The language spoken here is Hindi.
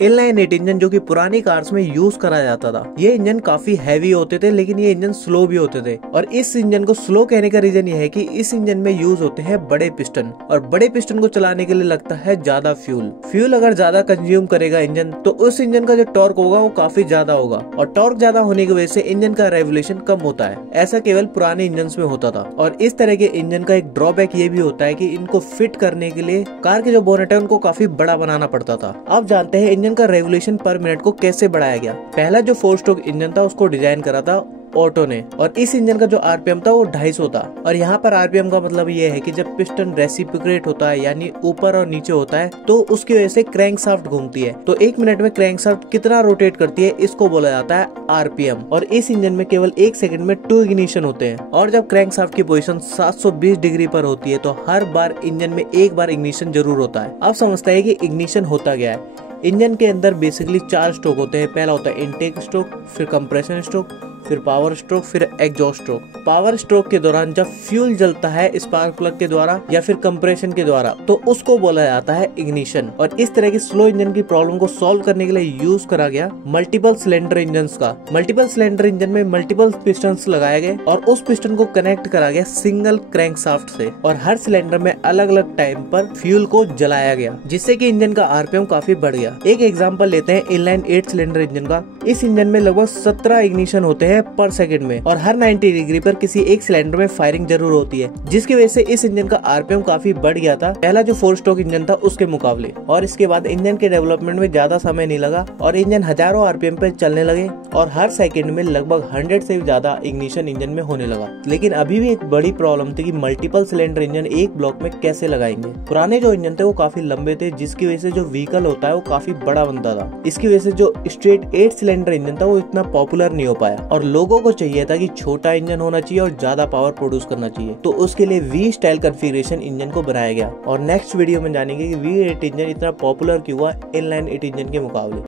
इनलाइन 8 इंजन जो कि पुरानी कार्स में यूज करा जाता था, ये इंजन काफी हैवी होते थे, लेकिन ये इंजन स्लो भी होते थे। और इस इंजन को स्लो कहने का रीजन ये है कि इस इंजन में यूज होते हैं बड़े पिस्टन, और बड़े पिस्टन को चलाने के लिए लगता है ज्यादा फ्यूल अगर ज्यादा कंज्यूम करेगा इंजन, तो उस इंजन का जो टॉर्क होगा वो काफी ज्यादा होगा, और टॉर्क ज्यादा होने की वजह से इंजन का रेवोल्यूशन कम होता है। ऐसा केवल पुराने इंजन में होता था। और इस तरह के इंजन का एक ड्रॉबैक ये भी होता है कि इनको फिट करने के लिए कार के जो बोनेट है उनको काफी बड़ा बनाना पड़ता था। अब जानते हैं इंजन का रेवोल्यूशन पर मिनट को कैसे बढ़ाया गया। पहला जो 4 स्ट्रोक इंजन था उसको डिजाइन करा था ऑटो ने, और इस इंजन का जो आरपीएम था वो 250 था। और यहाँ पर आरपीएम का मतलब ये है कि जब पिस्टन रेसिप्रोकेट होता है, यानी ऊपर और नीचे होता है, तो उसकी वजह से क्रैंकशाफ्ट घूमती है। तो 1 मिनट में क्रैंकशाफ्ट कितना रोटेट करती है, इसको बोला जाता है आरपीएम। और इस इंजन में केवल 1 सेकंड में 2 इग्निशन होते हैं, और जब क्रैंकशाफ्ट की पोजीशन 720 डिग्री पर होती है तो हर बार इंजन में 1 बार इग्निशन जरूर होता है। अब समझते हैं कि इग्निशन होता क्या है। इंजन के अंदर बेसिकली 4 स्ट्रोक होते हैं। पहला होता है इनटेक स्ट्रोक, फिर कंप्रेशन स्ट्रोक, फिर पावर स्ट्रोक, फिर एग्जॉस्ट स्ट्रोक। पावर स्ट्रोक के दौरान जब फ्यूल जलता है स्पार्क प्लग के द्वारा या फिर कंप्रेशन के द्वारा, तो उसको बोला जाता है इग्निशन। और इस तरह की स्लो इंजन की प्रॉब्लम को सॉल्व करने के लिए यूज करा गया मल्टीपल सिलेंडर इंजन का। मल्टीपल सिलेंडर इंजन में मल्टीपल पिस्टन लगाए गए और उस पिस्टन को कनेक्ट करा गया सिंगल क्रैंकशाफ्ट से, और हर सिलेंडर में अलग अलग टाइम पर फ्यूल को जलाया गया, जिससे कि इंजन का आरपीएम काफी बढ़ गया। एक एग्जांपल लेते हैं इनलाइन 8 सिलेंडर इंजन का। इस इंजन में लगभग 17 इग्निशन होते हैं पर सेकंड में, और हर 90 डिग्री पर किसी एक सिलेंडर में फायरिंग जरूर होती है, जिसकी वजह से इस इंजन का आरपीएम काफी बढ़ गया था पहला जो 4 स्ट्रोक इंजन था उसके मुकाबले। और इसके बाद इंजन के डेवलपमेंट में ज्यादा समय नहीं लगा और इंजन हजारों आरपीएम पे चलने लगे, और हर सेकंड में लगभग 100 से ज्यादा इग्निशन इंजन में होने लगा। लेकिन अभी भी एक बड़ी प्रॉब्लम थी कि मल्टीपल सिलेंडर इंजन एक ब्लॉक में कैसे लगाएंगे। पुराने जो इंजन थे वो काफी लंबे थे, जिसकी वजह से जो व्हीकल होता है वो काफी बड़ा बनता था। इसकी वजह से जो स्ट्रेट 8 सिलेंडर इंजन था वो इतना पॉपुलर नहीं हो पाया, और लोगों को चाहिए था कि छोटा इंजन होना चाहिए और ज्यादा पावर प्रोड्यूस करना चाहिए। तो उसके लिए वी स्टाइल कॉन्फ़िगरेशन इंजन को बनाया गया। और नेक्स्ट वीडियो में जानेंगे कि V8 इंजन इतना पॉपुलर क्यों हुआ इनलाइन 8 इंजन के मुकाबले।